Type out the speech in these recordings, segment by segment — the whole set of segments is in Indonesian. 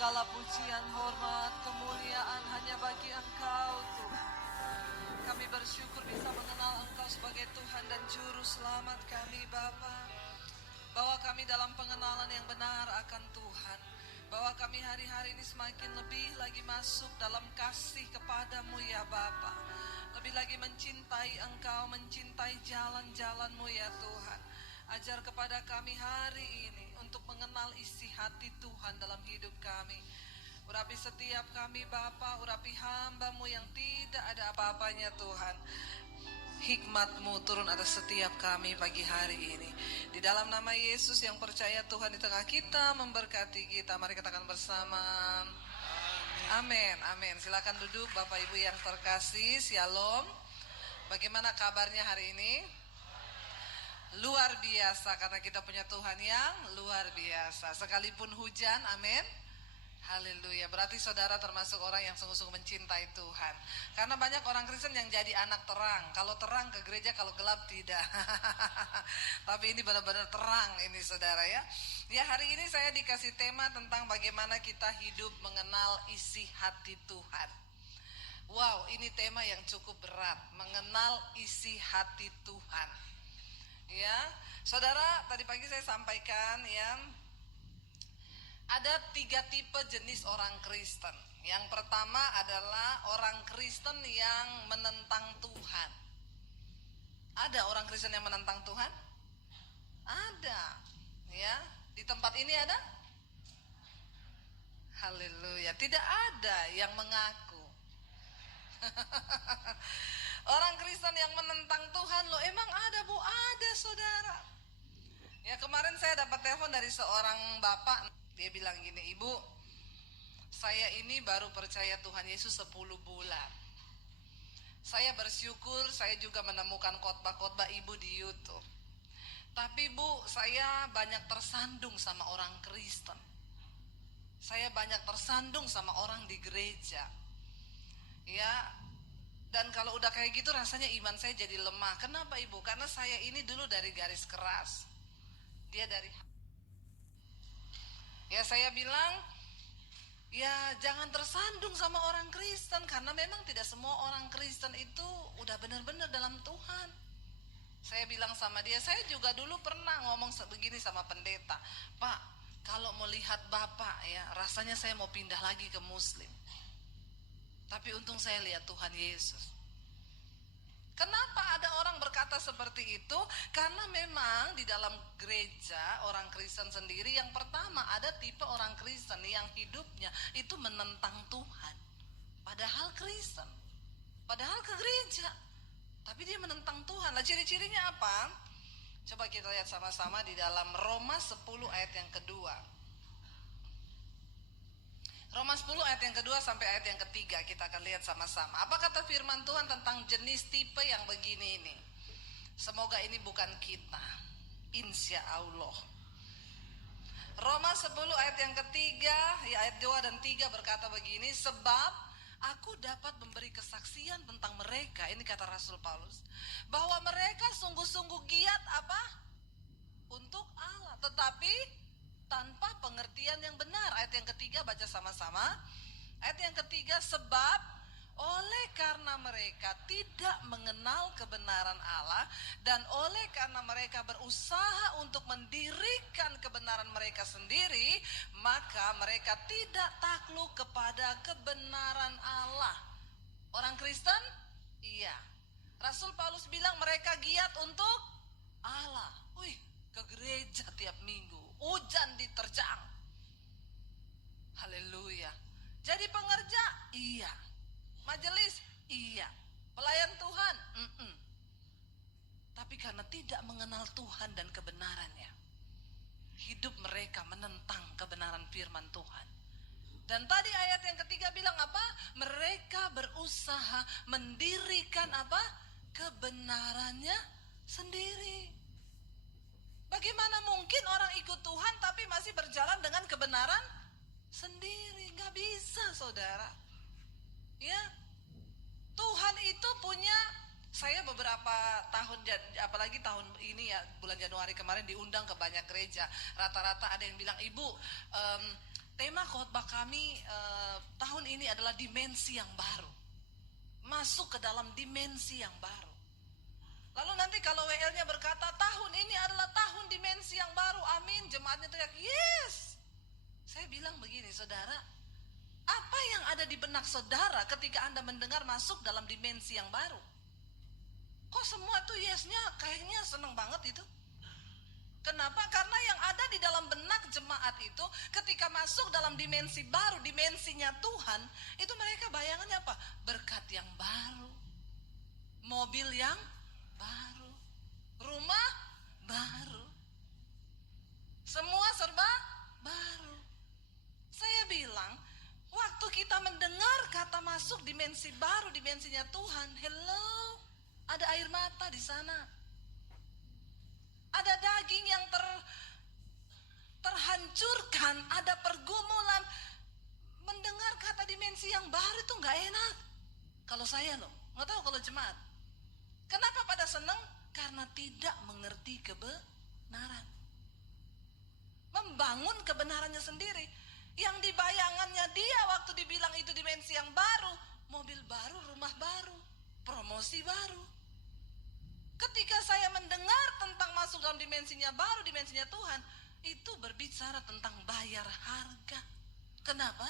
Segala pujian, hormat, kemuliaan hanya bagi Engkau Tuhan. Kami bersyukur bisa mengenal Engkau sebagai Tuhan dan Juru Selamat kami Bapa. Bahwa kami dalam pengenalan yang benar akan Tuhan. Bahwa kami hari-hari ini semakin lebih lagi masuk dalam kasih kepadamu ya Bapa. Lebih lagi mencintai Engkau, mencintai jalan-jalan-Mu ya Tuhan. Ajar kepada kami hari ini untuk mengenal isi hati Tuhan dalam hidup kami. Urapi setiap kami Bapa, urapi hamba-Mu yang tidak ada apa-apanya Tuhan. Hikmat-Mu turun atas setiap kami pagi hari ini. Di dalam nama Yesus yang percaya Tuhan di tengah kita, memberkati kita. Mari katakan bersama. Amin, amin. Silakan duduk Bapak Ibu yang terkasih. Shalom. Bagaimana kabarnya hari ini? Luar biasa, karena kita punya Tuhan yang luar biasa. Sekalipun hujan, amin. Haleluya. Berarti saudara termasuk orang yang sungguh-sungguh mencintai Tuhan. Karena banyak orang Kristen yang jadi anak terang. Kalau terang ke gereja, kalau gelap tidak. Tapi ini benar-benar terang ini saudara ya. Ya, hari ini saya dikasih tema tentang bagaimana kita hidup mengenal isi hati Tuhan. Wow, ini tema yang cukup berat. Mengenal isi hati Tuhan. Ya, saudara, tadi pagi saya sampaikan ya, ada 3 tipe jenis orang Kristen. Yang pertama adalah orang Kristen yang menentang Tuhan. Ada orang Kristen yang menentang Tuhan? Ada. Ya, di tempat ini ada? Haleluya. Tidak ada yang mengaku. Orang Kristen yang menentang Tuhan loh, emang ada Bu? Ada saudara. Ya, kemarin saya dapat telepon dari seorang bapak. Dia bilang gini, Ibu, saya ini baru percaya Tuhan Yesus 10 bulan. Saya bersyukur saya juga menemukan khotbah-khotbah Ibu di YouTube. Tapi Bu, saya banyak tersandung sama orang Kristen. Saya banyak tersandung sama orang di gereja. Ya, dan kalau udah kayak gitu rasanya iman saya jadi lemah. Kenapa Ibu? Karena saya ini dulu dari garis keras. Dia dari... Ya, saya bilang, ya jangan tersandung sama orang Kristen. Karena memang tidak semua orang Kristen itu udah benar-benar dalam Tuhan. Saya bilang sama dia, saya juga dulu pernah ngomong begini sama pendeta. Pak, kalau melihat Bapak ya, rasanya saya mau pindah lagi ke Muslim. Tapi untung saya lihat Tuhan Yesus. Kenapa ada orang berkata seperti itu? Karena memang di dalam gereja orang Kristen sendiri, yang pertama ada tipe orang Kristen yang hidupnya itu menentang Tuhan. Padahal Kristen, padahal ke gereja, tapi dia menentang Tuhan. Nah, ciri-cirinya apa? Coba kita lihat sama-sama di dalam Roma 10 ayat yang kedua. Roma 10 ayat yang kedua sampai ayat yang ketiga, kita akan lihat sama-sama. Apa kata firman Tuhan tentang jenis tipe yang begini ini? Semoga ini bukan kita, insya Allah. Roma 10 ayat yang ketiga, ya ayat 2 dan 3 berkata begini, sebab aku dapat memberi kesaksian tentang mereka, ini kata Rasul Paulus, bahwa mereka sungguh-sungguh giat apa? Untuk Allah, tetapi tanpa pengertian yang benar. Ayat yang ketiga baca sama-sama. Ayat yang ketiga, sebab oleh karena mereka tidak mengenal kebenaran Allah, dan oleh karena mereka berusaha untuk mendirikan kebenaran mereka sendiri, maka mereka tidak takluk kepada kebenaran Allah. Orang Kristen? Iya. Rasul Paulus bilang mereka giat untuk Allah. Wih, ke gereja tiap minggu, hujan diterjang. Haleluya. Jadi pengerja? Iya. Majelis? Iya. Pelayan Tuhan? Tapi karena tidak mengenal Tuhan dan kebenarannya, hidup mereka menentang kebenaran firman Tuhan. Dan tadi ayat yang ketiga bilang apa? Mereka berusaha mendirikan apa? Kebenarannya sendiri. Bagaimana mungkin orang ikut Tuhan tapi masih berjalan dengan kebenaran sendiri? Gak bisa saudara. Ya, Tuhan itu punya. Saya beberapa tahun, apalagi tahun ini ya, bulan Januari kemarin diundang ke banyak gereja. Rata-rata ada yang bilang, Ibu, tema khotbah kami tahun ini adalah dimensi yang baru. Masuk ke dalam dimensi yang baru. Lalu nanti kalau WL-nya berkata tahun ini adalah tahun dimensi yang baru, amin, jemaatnya teriak yes. Saya bilang begini, saudara, apa yang ada di benak saudara ketika Anda mendengar masuk dalam dimensi yang baru? Kok semua tuh yesnya kayaknya seneng banget itu? Kenapa? Karena yang ada di dalam benak jemaat itu ketika masuk dalam dimensi baru, dimensinya Tuhan, itu mereka bayangannya apa? Berkat yang baru, mobil yang baru, rumah baru, semua serba baru. Saya bilang, waktu kita mendengar kata masuk dimensi baru, dimensinya Tuhan, hello, ada air mata di sana. Ada daging yang terhancurkan, ada pergumulan. Mendengar kata dimensi yang baru itu nggak enak. Kalau saya loh, nggak tahu kalau jemaat. Kenapa pada senang? Karena tidak mengerti kebenaran. Membangun kebenarannya sendiri. Yang di bayangannya dia waktu dibilang itu dimensi yang baru, mobil baru, rumah baru, promosi baru. Ketika saya mendengar tentang masuk dalam dimensinya baru, dimensinya Tuhan, itu berbicara tentang bayar harga. Kenapa?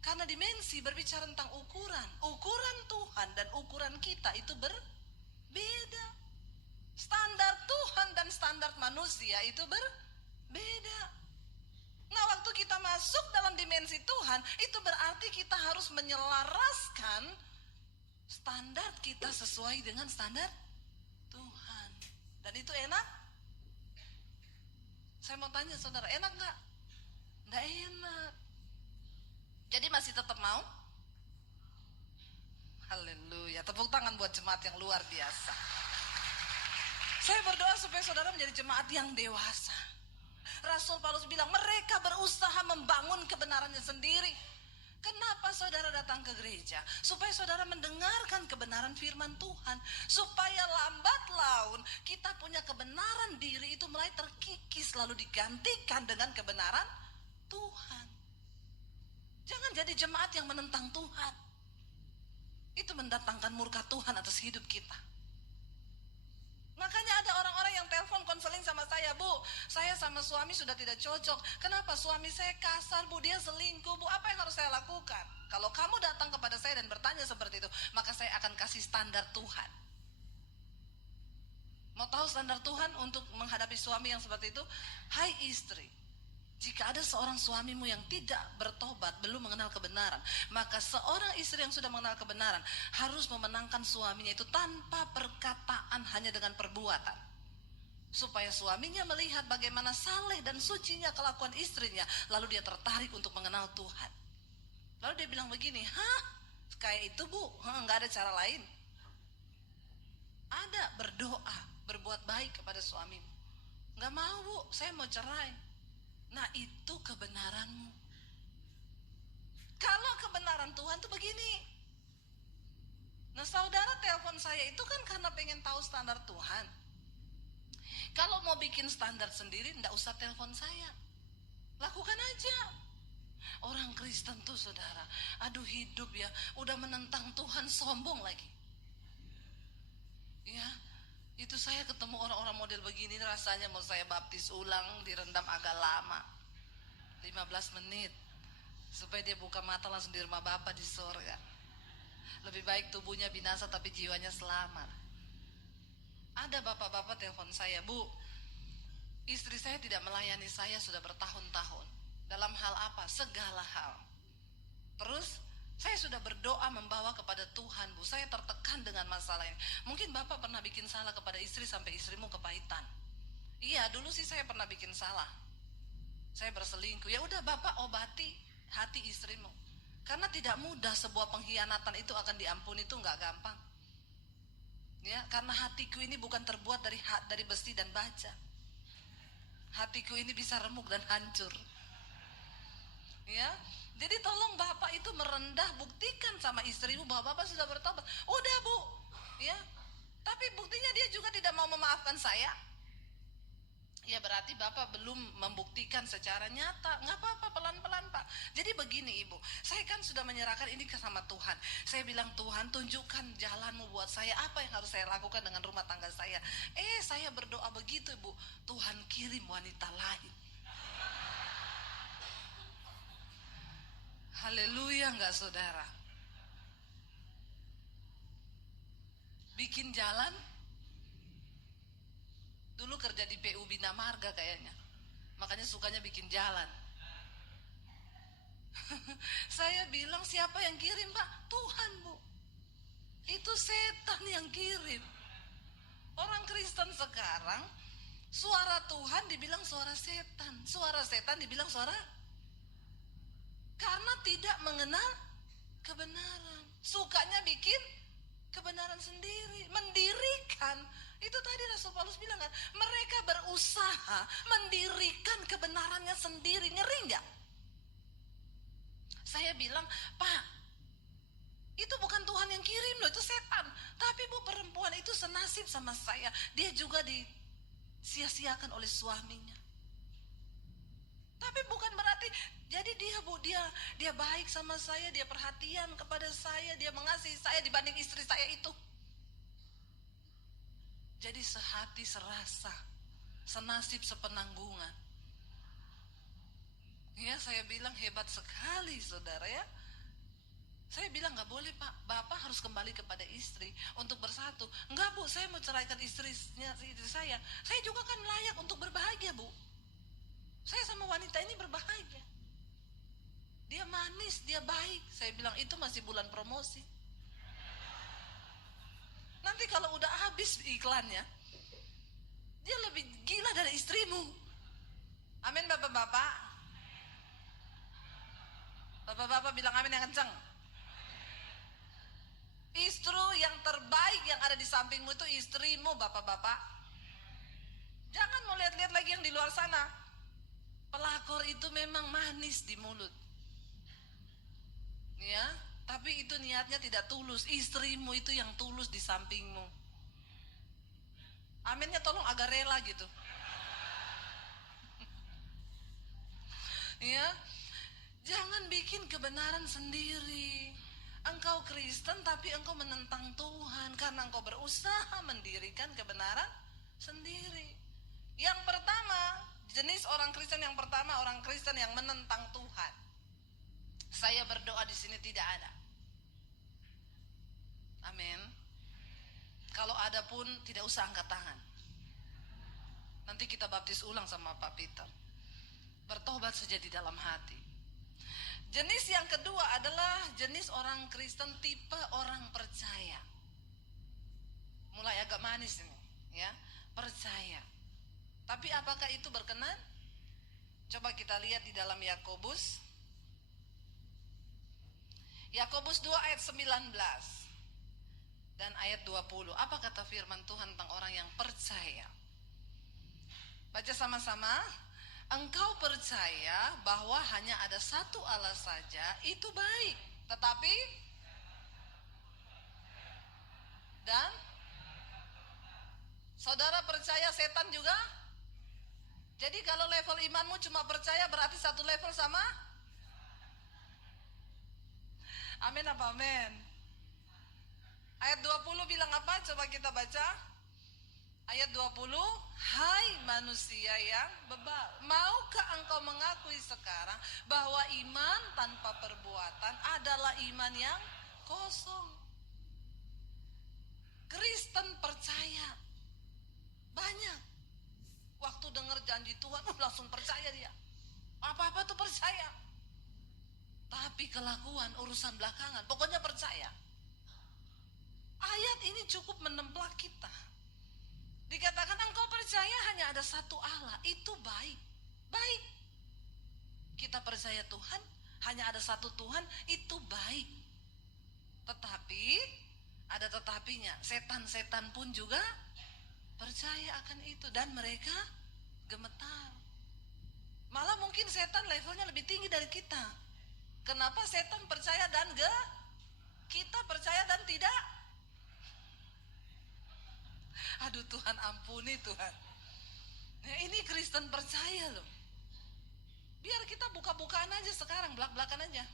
Karena dimensi berbicara tentang ukuran. Ukuran Tuhan dan ukuran kita itu berbeda. Standar Tuhan dan standar manusia itu berbeda. Nah, waktu kita masuk dalam dimensi Tuhan, itu berarti kita harus menyelaraskan standar kita sesuai dengan standar Tuhan. Dan itu enak? Saya mau tanya saudara, enak gak? Nggak enak. Jadi masih tetap mau? Haleluya. Tepuk tangan buat jemaat yang luar biasa. Saya berdoa supaya saudara menjadi jemaat yang dewasa. Rasul Paulus bilang mereka berusaha membangun kebenarannya sendiri. Kenapa saudara datang ke gereja? Supaya saudara mendengarkan kebenaran firman Tuhan. Supaya lambat laun kita punya kebenaran diri itu mulai terkikis lalu digantikan dengan kebenaran Tuhan. Jangan jadi jemaat yang menentang Tuhan. Itu mendatangkan murka Tuhan atas hidup kita. Makanya ada orang-orang yang telepon konseling sama saya, Bu, saya sama suami sudah tidak cocok. Kenapa? Suami saya kasar, Bu, dia selingkuh, Bu, apa yang harus saya lakukan? Kalau kamu datang kepada saya dan bertanya seperti itu, maka saya akan kasih standar Tuhan. Mau tahu standar Tuhan untuk menghadapi suami yang seperti itu? Hai istri, jika ada seorang suamimu yang tidak bertobat, belum mengenal kebenaran, maka seorang istri yang sudah mengenal kebenaran harus memenangkan suaminya itu tanpa perkataan, hanya dengan perbuatan. Supaya suaminya melihat bagaimana saleh dan sucinya kelakuan istrinya, lalu dia tertarik untuk mengenal Tuhan. Lalu dia bilang begini, hah? Kayak itu, Bu? Nggak ada cara lain? Ada, berdoa, berbuat baik kepada suamimu. Nggak mau, Bu, saya mau cerai. Nah, itu kebenaranmu. Kalau kebenaran Tuhan tuh begini. Nah, saudara telepon saya itu kan karena pengen tahu standar Tuhan. Kalau mau bikin standar sendiri, enggak usah telepon saya. Lakukan aja. Orang Kristen tuh saudara, aduh hidup ya, udah menentang Tuhan, sombong lagi. Ya, itu saya ketemu orang-orang model begini, rasanya mau saya baptis ulang, direndam agak lama, 15 menit, supaya dia buka mata langsung di rumah Bapa di surga. Lebih baik tubuhnya binasa tapi jiwanya selamat. Ada bapak-bapak telepon saya, Bu, istri saya tidak melayani saya sudah bertahun-tahun. Dalam hal apa? Segala hal. Terus saya sudah berdoa membawa kepada Tuhan, Bu, saya tertekan dengan masalah ini. Mungkin Bapak pernah bikin salah kepada istri sampai istrimu kepahitan. Iya, dulu sih saya pernah bikin salah. Saya berselingkuh. Ya udah, Bapak obati hati istrimu. Karena tidak mudah sebuah pengkhianatan itu akan diampuni, itu nggak gampang. Ya, karena hatiku ini bukan terbuat dari besi dan baja. Hatiku ini bisa remuk dan hancur. Ya, jadi tolong Bapak itu merendah, buktikan sama istrimu bahwa Bapak sudah bertobat. Udah, Bu, ya. Tapi buktinya dia juga tidak mau memaafkan saya. Ya berarti Bapak belum membuktikan secara nyata. Nggak apa-apa, pelan-pelan begini Ibu, saya kan sudah menyerahkan ini ke sama Tuhan. Saya bilang, Tuhan tunjukkan jalanmu buat saya, apa yang harus saya lakukan dengan rumah tangga saya. Saya berdoa begitu Ibu, Tuhan kirim wanita lain. Haleluya enggak saudara? Bikin jalan. Dulu kerja di PU Bina Marga kayaknya, makanya sukanya bikin jalan. Saya bilang, siapa yang kirim Pak? Tuhan Bu. Itu setan yang kirim. Orang Kristen sekarang, suara Tuhan dibilang suara setan, suara setan dibilang suara, karena tidak mengenal kebenaran. Sukanya bikin kebenaran sendiri, mendirikan. Itu tadi Rasul Paulus bilang kan, mereka berusaha mendirikan kebenarannya sendiri. Ngeri nggak? Saya bilang, Pak, itu bukan Tuhan yang kirim loh, itu setan. Tapi Bu, perempuan itu senasib sama saya. Dia juga disia-siakan oleh suaminya. Tapi bukan berarti, jadi dia Bu, dia baik sama saya, dia perhatian kepada saya, dia mengasihi saya dibanding istri saya itu. Jadi sehati serasa, senasib sepenanggungan. Ya, saya bilang hebat sekali saudara ya. Saya bilang gak boleh Pak, Bapak harus kembali kepada istri untuk bersatu. Enggak Bu, saya mau ceraikan istri saya. Saya juga kan layak untuk berbahagia Bu. Saya sama wanita ini berbahagia. Dia manis, dia baik. Saya bilang itu masih bulan promosi. Nanti kalau udah habis iklannya, dia lebih gila dari istrimu. Amin Bapak-bapak. Bapak-bapak bilang amin yang kencang. Istri yang terbaik yang ada di sampingmu itu istrimu Bapak-bapak. Jangan mau lihat-lihat lagi yang di luar sana. Pelakor itu memang manis di mulut, ya, tapi itu niatnya tidak tulus. Istrimu itu yang tulus di sampingmu. Aminnya tolong agak rela gitu. Ya, jangan bikin kebenaran sendiri. Engkau Kristen tapi engkau menentang Tuhan karena engkau berusaha mendirikan kebenaran sendiri. Yang pertama, jenis orang Kristen yang pertama, orang Kristen yang menentang Tuhan. Saya berdoa di sini tidak ada. Amin. Kalau ada pun tidak usah angkat tangan. Nanti kita baptis ulang sama Pak Peter. Bertobat saja di dalam hati. Jenis yang kedua adalah jenis orang Kristen tipe orang percaya. Mulai agak manis ini, ya, percaya. Tapi apakah itu berkenan? Coba kita lihat di dalam Yakobus. Yakobus 2 ayat 19 dan ayat 20. Apa kata firman Tuhan tentang orang yang percaya? Baca sama-sama. Engkau percaya bahwa hanya ada satu Allah saja, itu baik. Tetapi dan saudara percaya setan juga? Jadi kalau level imanmu cuma percaya berarti satu level sama? Amin apa amin? Ayat 20 bilang apa? Coba kita baca. Ayat 20, hai manusia yang bebal, maukah engkau mengakui sekarang bahwa iman tanpa perbuatan adalah iman yang kosong? Kristen percaya banyak. Waktu dengar janji Tuhan langsung percaya dia. Apa-apa tuh percaya. Tapi kelakuan urusan belakangan, pokoknya percaya. Ayat ini cukup menemplak kita. Dikatakan engkau percaya hanya ada satu Allah, itu baik. Baik. Kita percaya Tuhan, hanya ada satu Tuhan, itu baik. Tetapi ada tetapinya, setan-setan pun juga percaya akan itu dan mereka gemetar. Malah mungkin setan levelnya lebih tinggi dari kita. Kenapa setan percaya dan kita percaya dan tidak? Aduh Tuhan, ampuni Tuhan. Ya, ini Kristen percaya loh. Biar kita buka-bukaan aja sekarang, belak-belakan aja.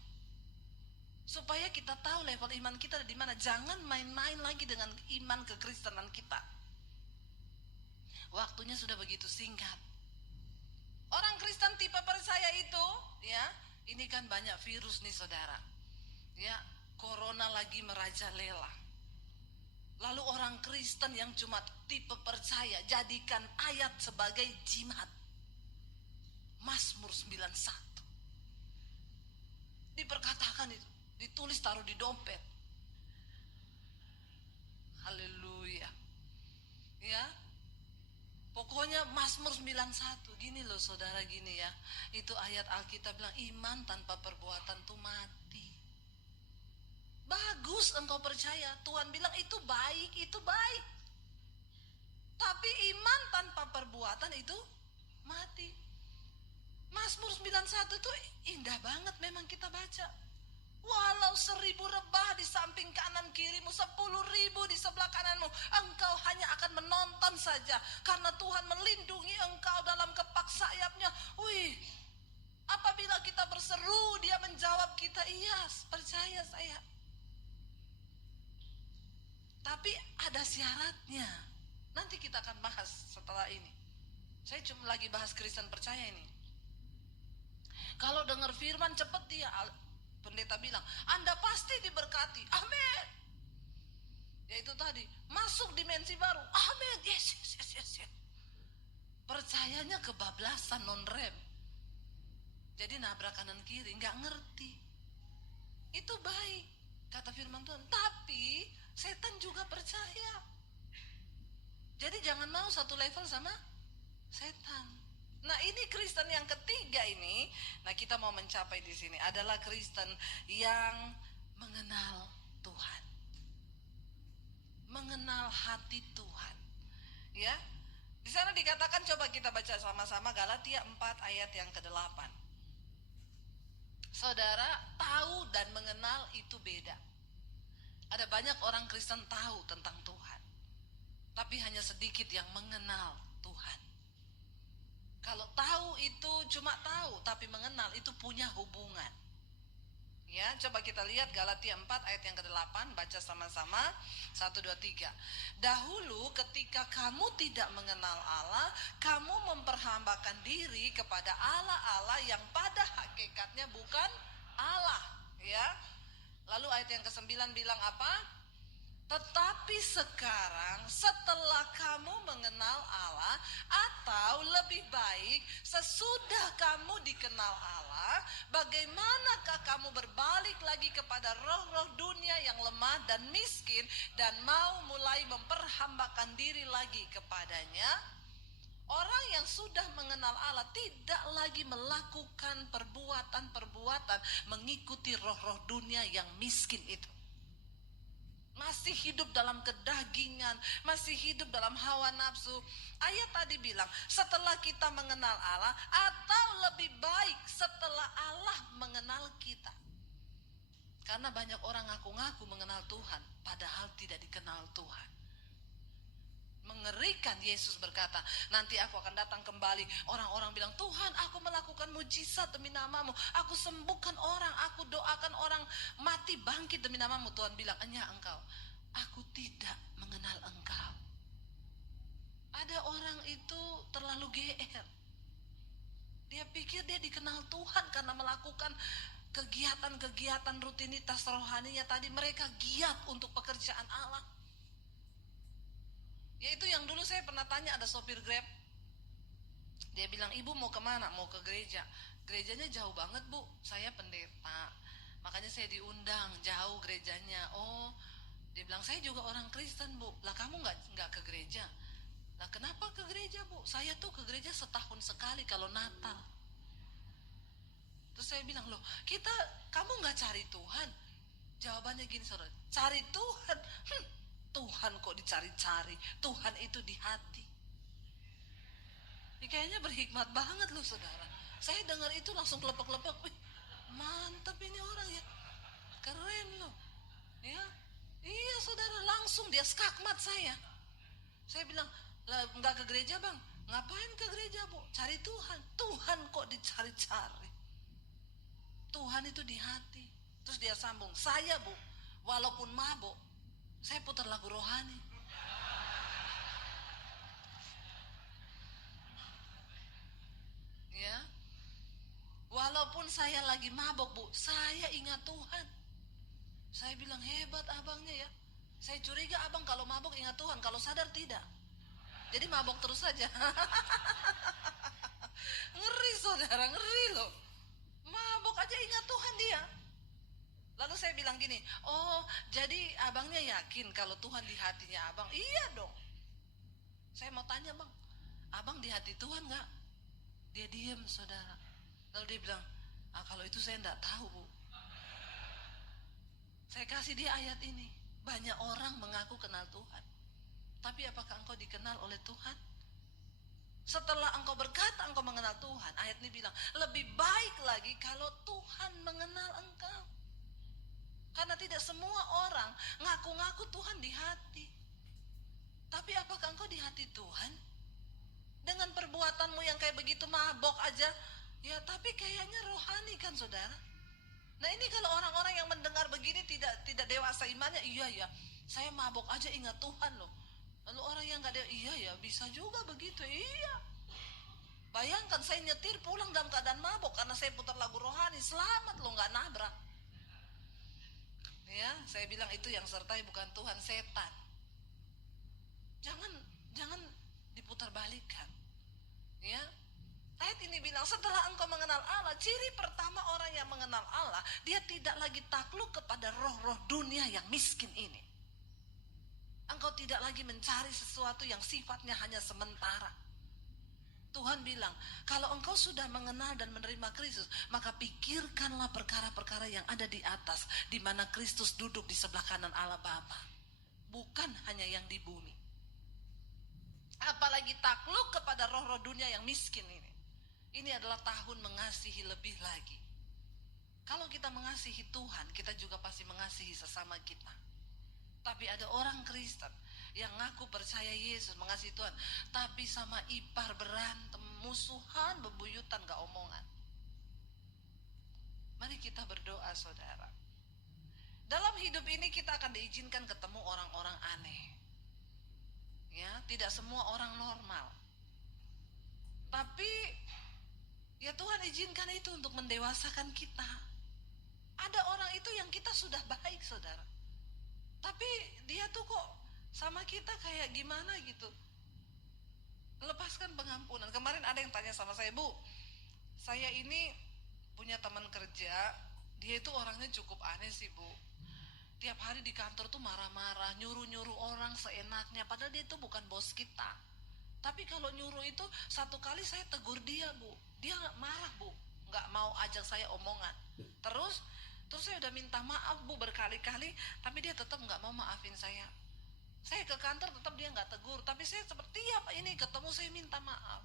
Supaya kita tahu level iman kita di mana. Jangan main-main lagi dengan iman kekristenan kita. Waktunya sudah begitu singkat. Orang Kristen tipe percaya itu, ya, ini kan banyak virus nih saudara. Ya, corona lagi merajalela. Lalu orang Kristen yang cuma tipe percaya jadikan ayat sebagai jimat. Mazmur 91 diperkatakan itu, ditulis taruh di dompet. Haleluya. Ya. Pokoknya Mazmur 91 gini loh saudara, gini ya. Itu ayat Alkitab bilang iman tanpa perbuatan tuh mati. Bagus engkau percaya, Tuhan bilang itu baik, itu baik. Tapi iman tanpa perbuatan itu mati. Mazmur 91 itu indah banget memang kita baca. Walau 1000 rebah di samping kanan kirimu, 10.000 di sebelah kananmu, engkau hanya akan menonton saja. Karena Tuhan melindungi engkau dalam kepak sayapnya. Wih, apabila kita berseru, dia menjawab kita, iya percaya saya. Tapi ada syaratnya. Nanti kita akan bahas setelah ini. Saya cuma lagi bahas Kristen percaya ini. Kalau dengar firman cepat dia, pendeta bilang, Anda pasti diberkati. Amin. Ya itu tadi, masuk dimensi baru. Amin. Yes. Percayanya kebablasan, non-rem. Jadi nabrak kanan kiri, nggak ngerti. Itu baik, kata firman Tuhan. Tapi setan juga percaya. Jadi jangan mau satu level sama setan. Nah ini Kristen yang ketiga ini, nah kita mau mencapai di sini adalah Kristen yang mengenal Tuhan, mengenal hati Tuhan. Ya, di sana dikatakan, coba kita baca sama-sama Galatia 4 ayat yang ke-8. Saudara, tahu dan mengenal itu beda. Ada banyak orang Kristen tahu tentang Tuhan, tapi hanya sedikit yang mengenal Tuhan. Kalau tahu itu cuma tahu, tapi mengenal itu punya hubungan. Ya, coba kita lihat Galatia 4 ayat yang ke-8, baca sama-sama. 1, 2, 3. Dahulu ketika kamu tidak mengenal Allah, kamu memperhambakan diri kepada Allah-Allah yang pada hakikatnya bukan Allah. Ya. Lalu ayat yang ke-9 bilang apa? Tetapi sekarang setelah kamu mengenal Allah, atau lebih baik sesudah kamu dikenal Allah, bagaimanakah kamu berbalik lagi kepada roh-roh dunia yang lemah dan miskin dan mau mulai memperhambakan diri lagi kepadanya? Orang yang sudah mengenal Allah tidak lagi melakukan perbuatan-perbuatan mengikuti roh-roh dunia yang miskin itu. Masih hidup dalam kedagingan, masih hidup dalam hawa nafsu. Ayat tadi bilang, setelah kita mengenal Allah, atau lebih baik setelah Allah mengenal kita. Karena banyak orang ngaku-ngaku mengenal Tuhan, padahal tidak dikenal Tuhan. Mengerikan. Yesus berkata, nanti aku akan datang kembali. Orang-orang bilang, Tuhan aku melakukan mujizat demi namamu, aku sembuhkan orang, aku doakan orang mati bangkit demi namamu. Tuhan bilang, hanya engkau, aku tidak mengenal engkau. Ada orang itu terlalu GR. Dia pikir dia dikenal Tuhan karena melakukan kegiatan-kegiatan rutinitas rohaninya tadi. Mereka giat untuk pekerjaan Allah. Yaitu yang dulu saya pernah tanya, ada sopir Grab. Dia bilang, ibu mau kemana? Mau ke gereja. Gerejanya jauh banget bu, saya pendeta, makanya saya diundang, jauh gerejanya. Oh, dia bilang, saya juga orang Kristen bu. Lah kamu nggak ke gereja? Lah kenapa ke gereja bu? Saya tuh ke gereja setahun sekali kalau Natal. Terus saya bilang, loh kamu nggak cari Tuhan? Jawabannya gini saudara, cari Tuhan. Tuhan kok dicari-cari, Tuhan itu di hati. Ini kayaknya berhikmat banget loh saudara. Saya dengar itu langsung kelepek-kelepek. Wih, mantap ini orang ya, keren loh. Ya, iya saudara, langsung dia skakmat saya. Saya bilang, lah nggak ke gereja bang? Ngapain ke gereja, Bu? Cari Tuhan. Tuhan kok dicari-cari? Tuhan itu di hati. Terus dia sambung, saya, Bu, walaupun mabuk, saya putar lagu rohani. Ya, walaupun saya lagi mabuk, Bu, saya ingat Tuhan. Saya bilang, hebat abangnya ya. Saya curiga abang kalau mabuk ingat Tuhan, kalau sadar tidak. Jadi mabuk terus saja. Ngeri saudara, ngeri loh. Mabuk aja ingat Tuhan dia. Lalu saya bilang gini, oh jadi abangnya yakin kalau Tuhan di hatinya abang? Iya dong. Saya mau tanya, bang, abang di hati Tuhan gak? Dia diem saudara. Lalu dia bilang, kalau itu saya enggak tahu, Bu. Saya kasih dia ayat ini. Banyak orang mengaku kenal Tuhan, tapi apakah engkau dikenal oleh Tuhan? Setelah engkau berkata engkau mengenal Tuhan, ayat ini bilang, lebih baik lagi kalau Tuhan mengenal engkau. Karena tidak semua orang ngaku-ngaku Tuhan di hati. Tapi apakah engkau di hati Tuhan? Dengan perbuatanmu yang kayak begitu mabok aja, ya tapi kayaknya rohani kan saudara. Nah ini kalau orang-orang yang mendengar begini tidak dewasa imannya, iya ya, saya mabok aja ingat Tuhan loh. Lalu orang yang gak dewasa, iya ya bisa juga begitu, iya. Bayangkan saya nyetir pulang dalam keadaan mabok karena saya putar lagu rohani, selamat loh gak nabrak. Ya, saya bilang itu yang sertai bukan Tuhan, setan. Jangan diputar balikan. Ya. Ayat ini bilang setelah engkau mengenal Allah, ciri pertama orang yang mengenal Allah, dia tidak lagi takluk kepada roh-roh dunia yang miskin ini. Engkau tidak lagi mencari sesuatu yang sifatnya hanya sementara. Tuhan bilang, kalau engkau sudah mengenal dan menerima Kristus, maka pikirkanlah perkara-perkara yang ada di atas, di mana Kristus duduk di sebelah kanan Allah Bapa. Bukan hanya yang di bumi. Apalagi takluk kepada roh-roh dunia yang miskin ini. Ini adalah tahun mengasihi lebih lagi. Kalau kita mengasihi Tuhan, kita juga pasti mengasihi sesama kita. Tapi ada orang Kristen yang ngaku percaya Yesus, mengasihi Tuhan, tapi sama ipar berantem, musuhan, bebuyutan, gak omongan. Mari kita berdoa saudara. Dalam hidup ini kita akan diizinkan ketemu orang-orang aneh. Ya, tidak semua orang normal. Tapi ya Tuhan izinkan itu untuk mendewasakan kita. Ada orang itu yang kita sudah baik saudara, tapi dia tuh kok sama kita kayak gimana gitu. Lepaskan pengampunan. Kemarin ada yang tanya sama saya, Bu, saya ini punya teman kerja, dia itu orangnya cukup aneh sih, Bu. Tiap hari di kantor tuh marah-marah, nyuruh-nyuruh orang seenaknya, padahal dia tuh bukan bos kita. Tapi kalau nyuruh itu satu kali saya tegur dia, Bu, dia marah, Bu, nggak mau ajak saya omongan. Terus saya udah minta maaf, Bu, berkali-kali, tapi dia tetap nggak mau maafin saya. Saya ke kantor tetap dia nggak tegur, tapi saya seperti apa ini ketemu saya minta maaf.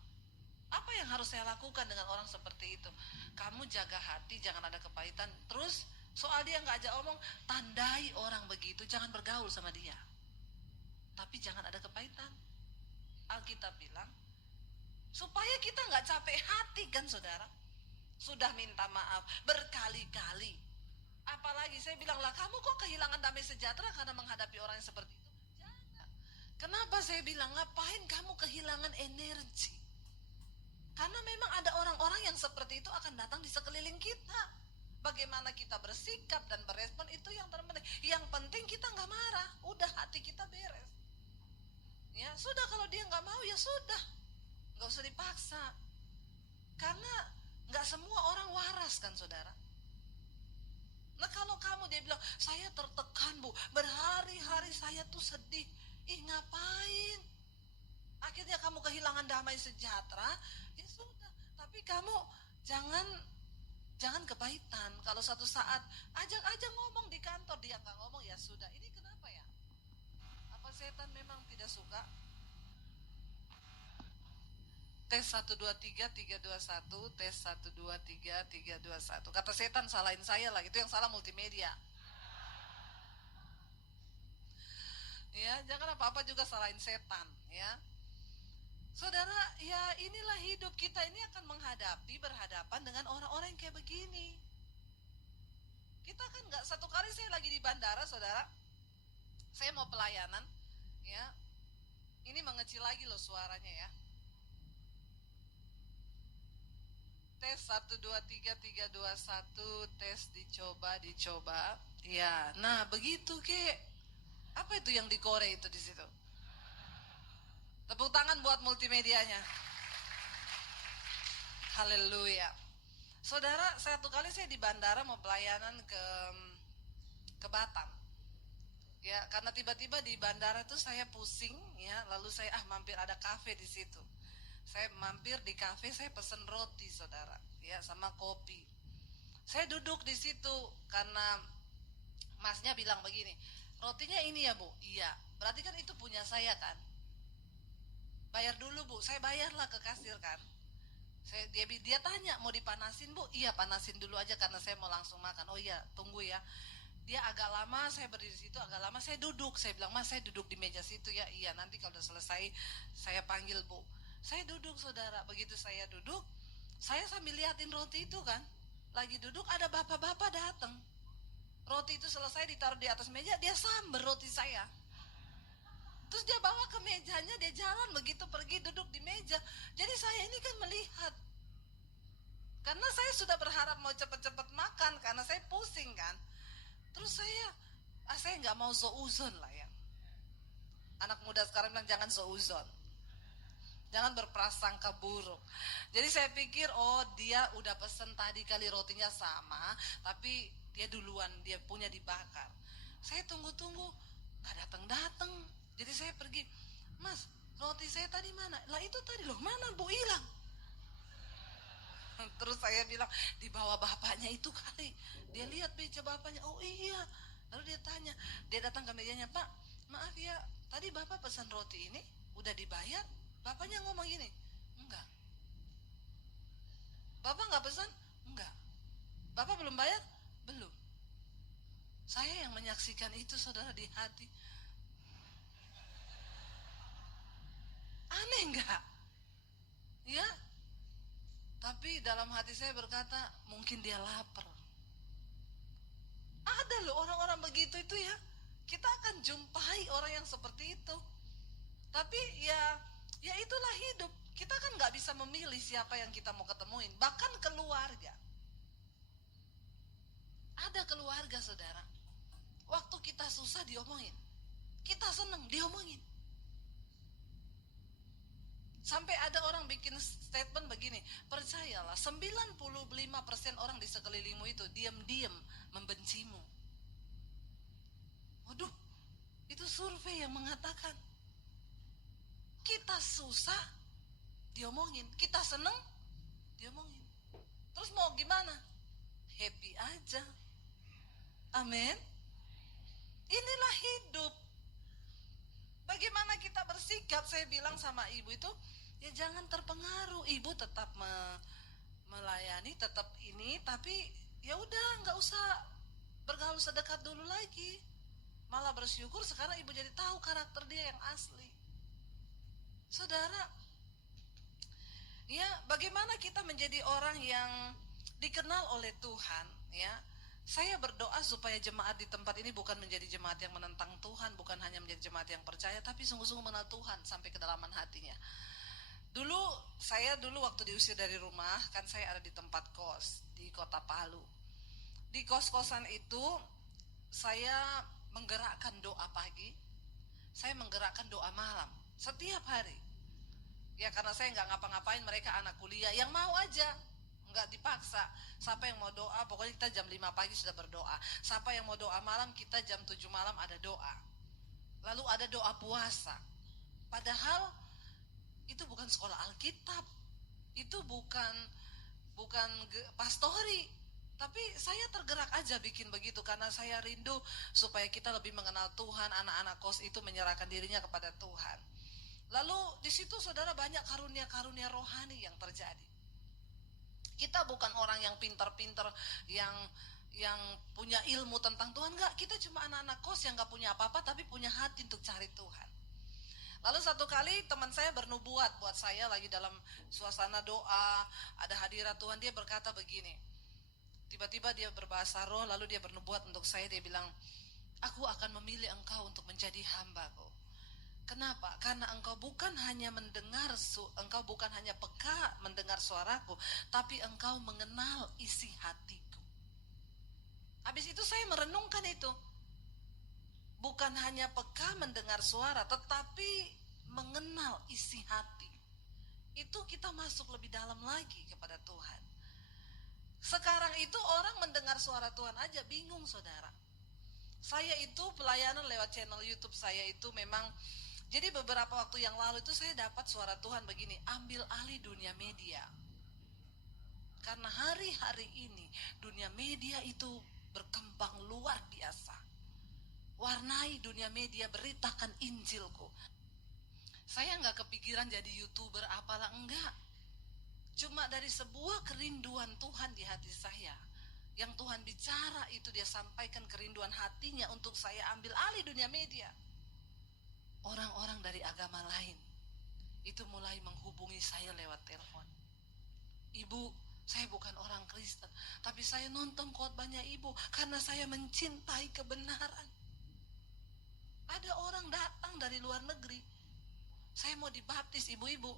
Apa yang harus saya lakukan dengan orang seperti itu? Kamu jaga hati, jangan ada kepahitan. Terus soal dia nggak ajak omong, tandai orang begitu, jangan bergaul sama dia. Tapi jangan ada kepahitan. Alkitab bilang supaya kita nggak capek hati kan saudara. Sudah minta maaf berkali-kali. Apalagi saya bilang lah, kamu kok kehilangan damai sejahtera karena menghadapi orang yang seperti itu? Jangan. Kenapa saya bilang ngapain kamu kehilangan energi? Karena memang ada orang-orang yang seperti itu akan datang di sekeliling kita. Bagaimana kita bersikap dan berespon itu yang terpenting. Yang penting kita nggak marah, udah hati kita beres. Ya sudah, kalau dia nggak mau ya sudah, nggak usah dipaksa. Karena nggak semua orang waras kan saudara. Nah kalau kamu dia bilang saya tertekan, Bu, berhari-hari saya tuh sedih. Ih ngapain? Akhirnya kamu kehilangan damai sejahtera. Ya sudah, tapi kamu jangan kepahitan. Kalau satu saat ajak aja ngomong di kantor, dia nggak ngomong, ya sudah. Ini kenapa ya? Apa setan memang tidak suka? Tes 123 321, tes 123 321. Kata setan salahin saya lah, itu yang salah multimedia. Ya, jangan apa-apa juga salahin setan, ya. Saudara, ya inilah hidup kita ini akan berhadapan dengan orang-orang yang kayak begini. Kita kan nggak, satu kali saya lagi di bandara, saudara, saya mau pelayanan, ya, ini mengecil lagi loh suaranya ya. Tes 1 2 3 3 2 1, tes, dicoba. Ya, nah begitu kek. Apa itu yang dikorek itu di situ? Tepuk tangan buat multimedianya. Haleluya. Saudara, satu kali saya di bandara mau pelayanan ke Batam. Ya, karena tiba-tiba di bandara itu saya pusing ya, lalu saya mampir ada kafe di situ. Saya mampir di kafe, saya pesen roti, saudara, ya, sama kopi. Saya duduk di situ karena masnya bilang begini, rotinya ini ya bu, iya, berarti kan itu punya saya kan, bayar dulu bu, saya bayarlah ke kasir kan. Dia tanya mau dipanasin bu, iya panasin dulu aja karena saya mau langsung makan. Oh iya tunggu ya. Dia agak lama, saya berdiri di situ agak lama, saya duduk. Saya bilang mas saya duduk di meja situ ya. Iya nanti kalau udah selesai saya panggil bu. Saya duduk saudara, begitu saya duduk, saya sambil liatin roti itu kan. Lagi duduk ada bapak-bapak datang. Roti itu selesai ditaruh di atas meja, dia samber roti saya. Terus dia bawa ke mejanya, dia jalan begitu pergi duduk di meja. Jadi saya ini kan melihat, karena saya sudah berharap mau cepet-cepet makan karena saya pusing kan. Terus saya nggak mau zouzon lah ya. Anak muda sekarang bilang jangan zouzon, jangan berprasangka buruk. Jadi saya pikir oh dia udah pesen tadi kali rotinya sama, tapi dia duluan, dia punya dibakar. Saya tunggu-tunggu nggak datang-datang. Jadi saya pergi, mas roti saya tadi mana? Lah itu tadi loh, mana bu, hilang. Terus saya bilang di bawah bapaknya itu kali. Dia lihat meja bapaknya, oh iya. Lalu dia tanya, dia datang ke mejanya, pak maaf ya tadi bapak pesan roti ini udah dibayar? Bapaknya ngomong gini, enggak. Bapak nggak pesan? Enggak. Bapak belum bayar? Belum. Saya yang menyaksikan itu saudara di hati. Aneh nggak? Ya. Tapi dalam hati saya berkata, mungkin dia lapar. Ada loh orang-orang begitu itu ya. Kita akan jumpai orang yang seperti itu. Tapi ya itulah hidup. Kita kan nggak bisa memilih siapa yang kita mau ketemuin. Bahkan keluarga. Ada keluarga saudara. Waktu kita susah diomongin. Kita seneng diomongin. Sampai ada orang bikin statement begini, percayalah 95% orang di sekelilingmu itu diam-diam membencimu. Waduh, itu survei yang mengatakan kita susah diomongin, kita seneng diomongin. Terus mau gimana? Happy aja. Amin. Inilah hidup. Bagaimana kita bersikap? Saya bilang sama ibu itu, ya jangan terpengaruh. Ibu tetap melayani, tetap ini, tapi ya udah nggak usah bergaul sedekat dulu lagi. Malah bersyukur sekarang ibu jadi tahu karakter dia yang asli. Saudara, ya bagaimana kita menjadi orang yang dikenal oleh Tuhan, ya. Saya berdoa supaya jemaat di tempat ini bukan menjadi jemaat yang menentang Tuhan, bukan hanya menjadi jemaat yang percaya, tapi sungguh-sungguh mengenal Tuhan sampai kedalaman hatinya. Saya dulu waktu diusir dari rumah, kan saya ada di tempat kos di kota Palu. Di kos-kosan itu saya menggerakkan doa pagi, saya menggerakkan doa malam setiap hari. Ya karena saya nggak ngapa-ngapain, mereka anak kuliah yang mau aja, nggak dipaksa. Siapa yang mau doa, pokoknya kita jam 5 pagi sudah berdoa. Siapa yang mau doa malam, kita jam 7 malam ada doa. Lalu ada doa puasa. Padahal itu bukan sekolah Alkitab, itu bukan pastori, tapi saya tergerak aja bikin begitu karena saya rindu supaya kita lebih mengenal Tuhan. Anak-anak kos itu menyerahkan dirinya kepada Tuhan. Lalu di situ saudara banyak karunia-karunia rohani yang terjadi. Kita bukan orang yang pintar-pintar, yang punya ilmu tentang Tuhan, enggak. Kita cuma anak-anak kos yang enggak punya apa-apa tapi punya hati untuk cari Tuhan. Lalu satu kali teman saya bernubuat buat saya lagi dalam suasana doa, ada hadirat Tuhan, dia berkata begini. Tiba-tiba dia berbahasa roh, lalu dia bernubuat untuk saya, dia bilang, aku akan memilih engkau untuk menjadi hambaku. Kenapa? Karena engkau bukan hanya engkau bukan hanya peka mendengar suaraku, tapi engkau mengenal isi hatiku. Habis itu saya merenungkan itu. Bukan hanya peka mendengar suara, tetapi mengenal isi hati. Itu kita masuk lebih dalam lagi kepada Tuhan. Sekarang itu orang mendengar suara Tuhan aja bingung, saudara. Saya itu pelayanan lewat channel YouTube saya itu memang, jadi beberapa waktu yang lalu itu saya dapat suara Tuhan begini, ambil alih dunia media. Karena hari-hari ini dunia media itu berkembang luar biasa. Warnai dunia media, beritakan Injilku. Saya nggak kepikiran jadi YouTuber apalah, enggak. Cuma dari sebuah kerinduan Tuhan di hati saya, yang Tuhan bicara itu, dia sampaikan kerinduan hatinya untuk saya ambil alih dunia media. Orang-orang dari agama lain itu mulai menghubungi saya lewat telepon. Ibu, saya bukan orang Kristen, tapi saya nonton khotbahnya ibu karena saya mencintai kebenaran. Ada orang datang dari luar negeri, saya mau dibaptis ibu-ibu.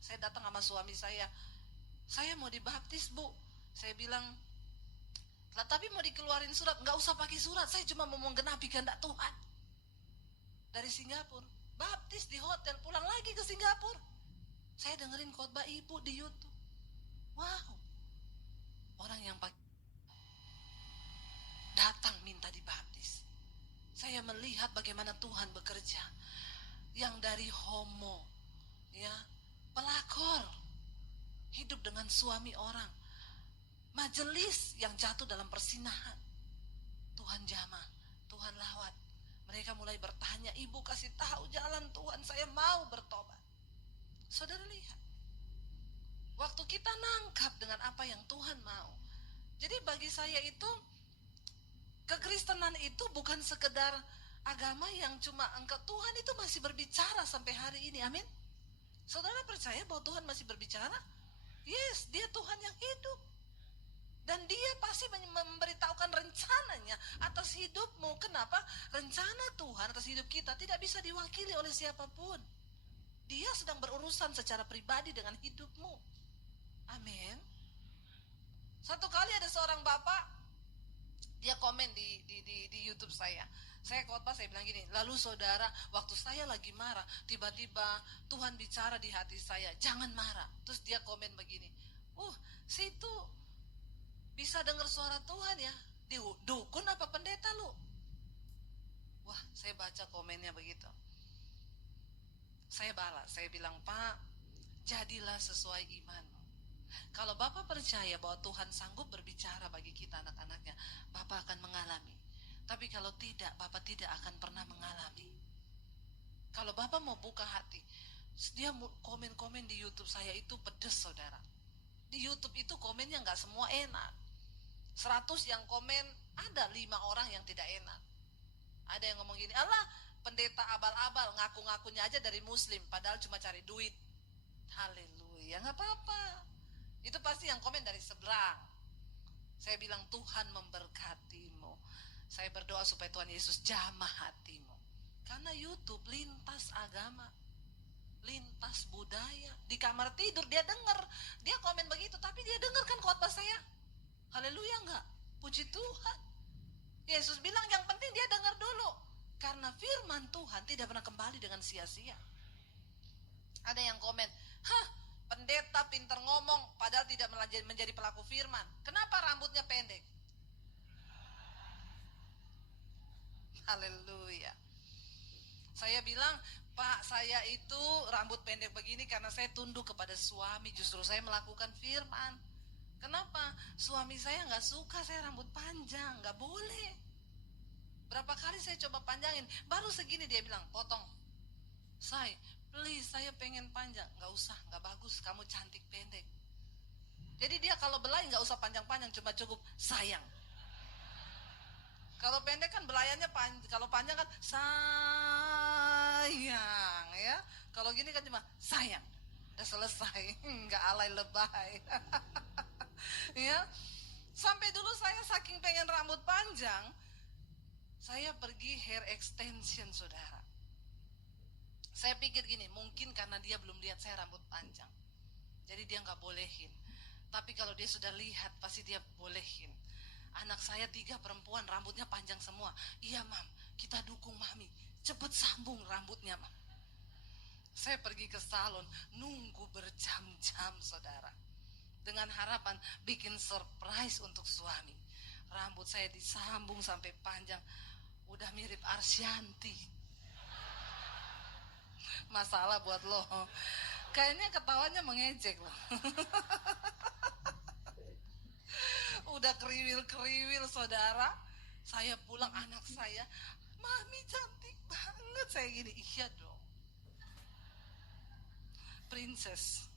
Saya datang sama suami saya mau dibaptis bu. Saya bilang, lah tapi mau dikeluarin surat. Nggak usah pakai surat, saya cuma mau menggenapi kehendak Tuhan. Dari Singapura, baptis di hotel, pulang lagi ke Singapura. Saya dengerin khotbah ibu di YouTube. Wow, orang yang datang minta dibaptis. Saya melihat bagaimana Tuhan bekerja. Yang dari homo, ya, pelakor, hidup dengan suami orang, majelis yang jatuh dalam persinahan, Tuhan jamah, Tuhan lawat. Mereka mulai bertanya, ibu kasih tahu jalan Tuhan, saya mau bertobat. Saudara lihat, waktu kita nangkap dengan apa yang Tuhan mau. Jadi bagi saya itu, kekristenan itu bukan sekedar agama yang cuma Tuhan itu masih berbicara sampai hari ini, amin. Saudara percaya bahwa Tuhan masih berbicara? Yes, dia Tuhan yang hidup. Dan dia pasti memberitahukan rencananya atas hidupmu. Kenapa? Rencana Tuhan atas hidup kita tidak bisa diwakili oleh siapapun. Dia sedang berurusan secara pribadi dengan hidupmu. Amin. Satu kali ada seorang bapak, dia komen di YouTube saya. Saya khotbah, saya bilang gini, lalu saudara, waktu saya lagi marah, tiba-tiba Tuhan bicara di hati saya, jangan marah. Terus dia komen begini, situ bisa dengar suara Tuhan ya, di dukun apa pendeta lu? Wah, saya baca komennya begitu. Saya balas, saya bilang, Pak, jadilah sesuai imanmu. Kalau Bapak percaya bahwa Tuhan sanggup berbicara bagi kita anak-anaknya, Bapak akan mengalami. Tapi kalau tidak, Bapak tidak akan pernah mengalami. Kalau Bapak mau buka hati, dia komen-komen di YouTube saya itu pedes, saudara. Di YouTube itu komennya nggak semua enak. 100 yang komen, ada 5 orang yang tidak enak. Ada yang ngomong gini, alah pendeta abal-abal, ngaku-ngakunya aja dari muslim, padahal cuma cari duit. Haleluya, gak apa-apa. Itu pasti yang komen dari seberang. Saya bilang, Tuhan memberkatimu. Saya berdoa supaya Tuhan Yesus jamah hatimu. Karena YouTube lintas agama, lintas budaya. Di kamar tidur dia dengar, dia komen begitu, tapi dia dengar kan khotbah saya. Haleluya enggak? Puji Tuhan. Yesus bilang yang penting dia dengar dulu. Karena firman Tuhan tidak pernah kembali dengan sia-sia. Ada yang komen, pendeta pinter ngomong padahal tidak menjadi pelaku firman. Kenapa rambutnya pendek? Haleluya. Saya bilang, Pak, saya itu rambut pendek begini karena saya tunduk kepada suami. Justru saya melakukan firman. Kenapa? Suami saya gak suka saya rambut panjang. Gak boleh. Berapa kali saya coba panjangin, baru segini dia bilang, potong. Please, saya pengen panjang. Gak usah, gak bagus, kamu cantik pendek. Jadi dia kalau belai gak usah panjang-panjang, cuma cukup sayang. Kalau pendek kan belayannya panjang, kalau panjang kan sayang, ya. Kalau gini kan cuma sayang, udah selesai, nggak alay lebay. Ya, sampai dulu saya saking pengen rambut panjang, saya pergi hair extension, saudara. Saya pikir gini, mungkin karena dia belum lihat saya rambut panjang, jadi dia nggak bolehin. Tapi kalau dia sudah lihat, pasti dia bolehin. Anak saya 3 perempuan, rambutnya panjang semua. Iya mam, kita dukung mami, cepet sambung rambutnya mam. Saya pergi ke salon, nunggu berjam-jam, saudara, dengan harapan bikin surprise untuk suami. Rambut saya disambung sampai panjang, udah mirip Arsyanti. Masalah buat lo, kayaknya ketawanya mengejek loh. Udah kriwil-kriwil, saudara. Saya pulang, anak saya, mami cantik banget. Saya gini, iya dong, princess.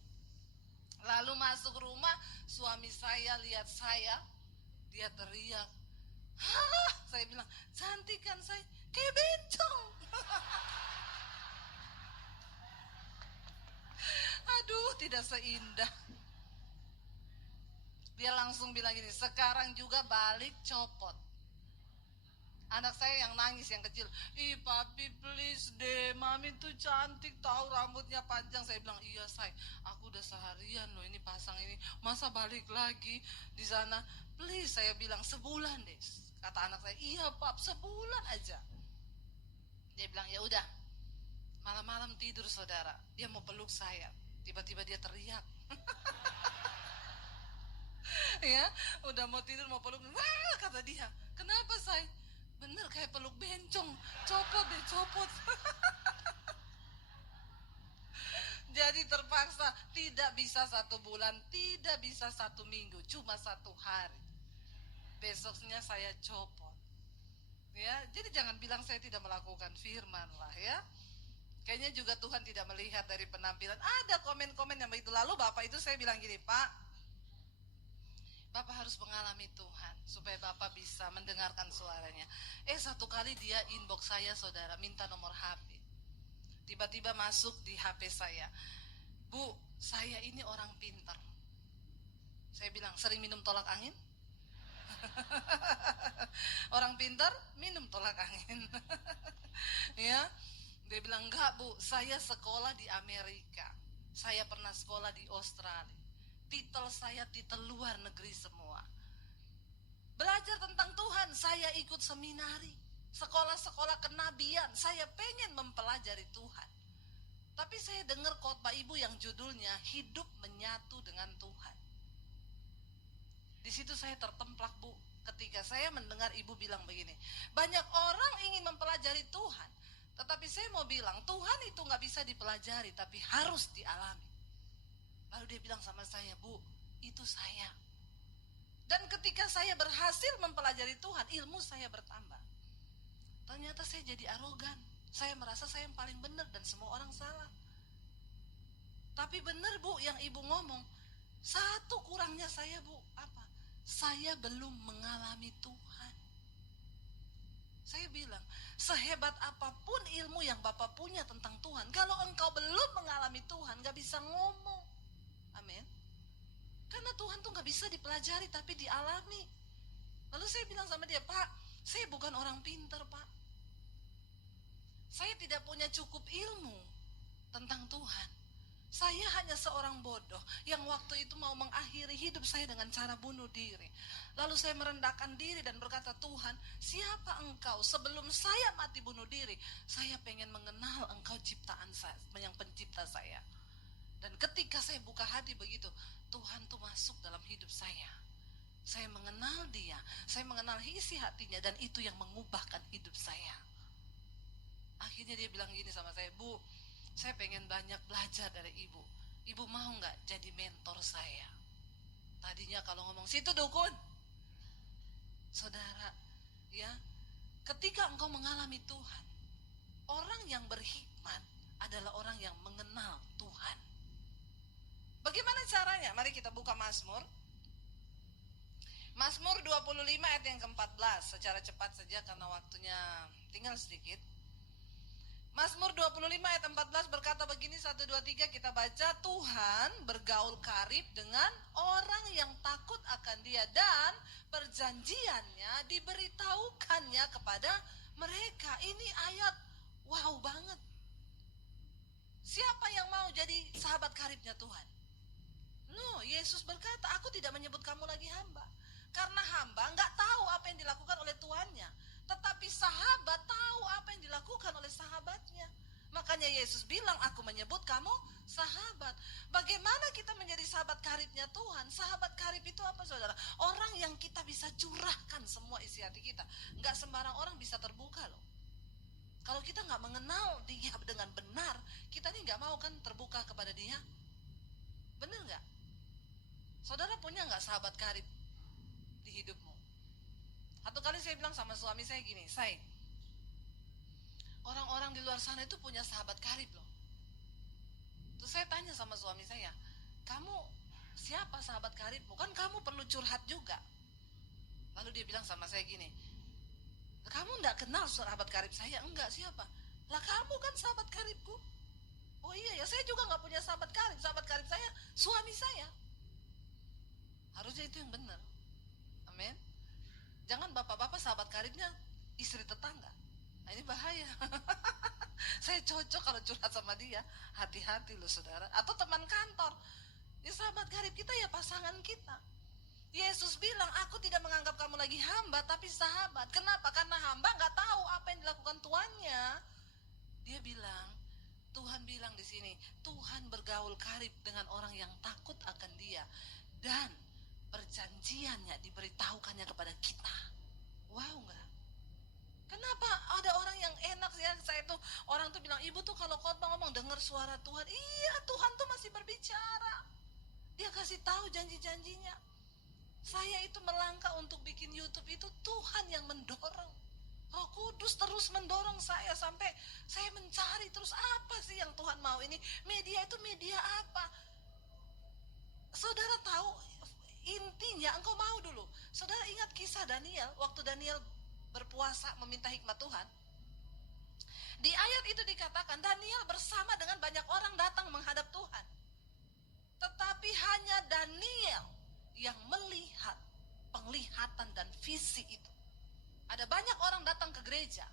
Lalu masuk rumah, suami saya lihat saya, dia teriak, hah? Saya bilang, cantik kan saya? Kayak bencong. Aduh, tidak seindah. Dia langsung bilang gini, sekarang juga balik copot. Anak saya yang nangis, yang kecil, ih papi please deh, mami tuh cantik tahu rambutnya panjang. Saya bilang, iya say, aku udah seharian loh ini pasang ini, masa balik lagi di sana, please. Saya bilang sebulan deh. Kata anak saya, iya pap, sebulan aja. Dia bilang, ya udah. Malam-malam tidur, saudara, dia mau peluk saya, tiba-tiba dia teriak. Ya, udah mau tidur mau peluk, wah, kata dia, kenapa say? Bener kayak peluk bencong, copot deh, copot. Jadi terpaksa, tidak bisa 1 bulan, tidak bisa 1 minggu, cuma 1 hari. Besoknya saya copot. Ya, jadi jangan bilang saya tidak melakukan firman lah ya. Kayaknya juga Tuhan tidak melihat dari penampilan. Ada komen-komen yang begitu. Lalu bapak itu saya bilang gini, Pak, Bapak harus mengalami Tuhan supaya Bapak bisa mendengarkan suaranya. Satu kali dia inbox saya, saudara, minta nomor HP. Tiba-tiba masuk di HP saya, Bu, saya ini orang pintar. Saya bilang, sering minum tolak angin? Orang pintar minum tolak angin. Ya, dia bilang, enggak Bu, saya sekolah di Amerika, saya pernah sekolah di Australia, titel saya titel luar negeri semua. Belajar tentang Tuhan, saya ikut seminari, sekolah-sekolah kenabian, saya pengen mempelajari Tuhan. Tapi saya dengar khotbah ibu yang judulnya Hidup Menyatu dengan Tuhan. Di situ saya tertemplak, Bu, ketika saya mendengar ibu bilang begini, banyak orang ingin mempelajari Tuhan, tetapi saya mau bilang, Tuhan itu gak bisa dipelajari, tapi harus dialami. Lalu dia bilang sama saya, Bu, itu saya. Dan ketika saya berhasil mempelajari Tuhan, ilmu saya bertambah. Ternyata saya jadi arogan. Saya merasa saya yang paling benar dan semua orang salah. Tapi benar, Bu, yang ibu ngomong, satu kurangnya saya, Bu, apa? Saya belum mengalami Tuhan. Saya bilang, sehebat apapun ilmu yang Bapak punya tentang Tuhan, kalau engkau belum mengalami Tuhan, gak bisa ngomong. Amin. Karena Tuhan tuh gak bisa dipelajari, tapi dialami. Lalu saya bilang sama dia, Pak, saya bukan orang pintar, Pak. Saya tidak punya cukup ilmu tentang Tuhan. Saya hanya seorang bodoh yang waktu itu mau mengakhiri hidup saya dengan cara bunuh diri. Lalu saya merendahkan diri dan berkata, Tuhan, siapa engkau? Sebelum saya mati bunuh diri, saya pengen mengenal engkau ciptaan saya, yang pencipta saya. Dan ketika saya buka hati begitu, Tuhan tuh masuk dalam hidup saya. Saya mengenal dia, saya mengenal isi hatinya, dan itu yang mengubahkan hidup saya. Akhirnya dia bilang gini sama saya, Bu, saya pengen banyak belajar dari ibu. Ibu mau gak jadi mentor saya? Tadinya kalau ngomong, situ dukun. Saudara, ya, ketika engkau mengalami Tuhan, orang yang berhikmat adalah orang yang mengenal Tuhan. Bagaimana caranya? Mari kita buka Mazmur. Mazmur 25 ayat yang ke-14. Secara cepat saja karena waktunya tinggal sedikit. Mazmur 25 ayat 14 berkata begini, 1, 2, 3 kita baca. Tuhan bergaul karib dengan orang yang takut akan Dia, dan perjanjiannya diberitahukannya kepada mereka. Ini ayat wow banget. Siapa yang mau jadi sahabat karibnya Tuhan? No, Yesus berkata, aku tidak menyebut kamu lagi hamba. Karena hamba nggak tahu apa yang dilakukan oleh tuannya, tetapi sahabat tahu apa yang dilakukan oleh sahabatnya. Makanya Yesus bilang, aku menyebut kamu sahabat. Bagaimana kita menjadi sahabat karibnya Tuhan? Sahabat karib itu apa, saudara? Orang yang kita bisa curahkan semua isi hati kita. Nggak sembarang orang bisa terbuka loh. Kalau kita nggak mengenal Dia dengan benar, kita nih nggak mau kan terbuka kepada Dia. Bener nggak? Saudara punya nggak sahabat karib di hidupmu? Satu kali saya bilang sama suami saya gini, orang-orang di luar sana itu punya sahabat karib loh. Terus saya tanya sama suami saya, kamu siapa sahabat karibmu? Kan kamu perlu curhat juga. Lalu dia bilang sama saya gini, kamu enggak kenal sahabat karib saya? Enggak, siapa? Lah kamu kan sahabat karibku. Oh iya ya, saya juga nggak punya sahabat karib. Sahabat karib saya suami saya. Harusnya itu yang benar. Amin. Jangan bapak-bapak sahabat karibnya istri tetangga. Nah ini bahaya. Saya cocok kalau curhat sama dia. Hati-hati loh saudara. Atau teman kantor. Ya sahabat karib kita ya pasangan kita. Yesus bilang, aku tidak menganggap kamu lagi hamba, tapi sahabat. Kenapa? Karena hamba nggak tahu apa yang dilakukan tuannya. Dia bilang, Tuhan bilang di sini, Tuhan bergaul karib dengan orang yang takut akan Dia, dan perjanjiannya diberitahukannya kepada kita. Wow nggak? Kenapa ada orang yang enak ya? Saya tuh orang tuh bilang, ibu tuh kalau khotbah ngomong dengar suara Tuhan. Iya, Tuhan tuh masih berbicara. Dia kasih tahu janji-janjinya. Saya itu melangkah untuk bikin YouTube itu Tuhan yang mendorong. Roh Kudus terus mendorong saya sampai saya mencari terus apa sih yang Tuhan mau ini. Media itu media apa? Saudara tahu intinya, engkau mau dulu. Saudara ingat kisah Daniel, waktu Daniel berpuasa meminta hikmat Tuhan. Di ayat itu dikatakan Daniel bersama dengan banyak orang datang menghadap Tuhan. Tetapi hanya Daniel yang melihat penglihatan dan visi itu. Ada banyak orang datang ke gereja,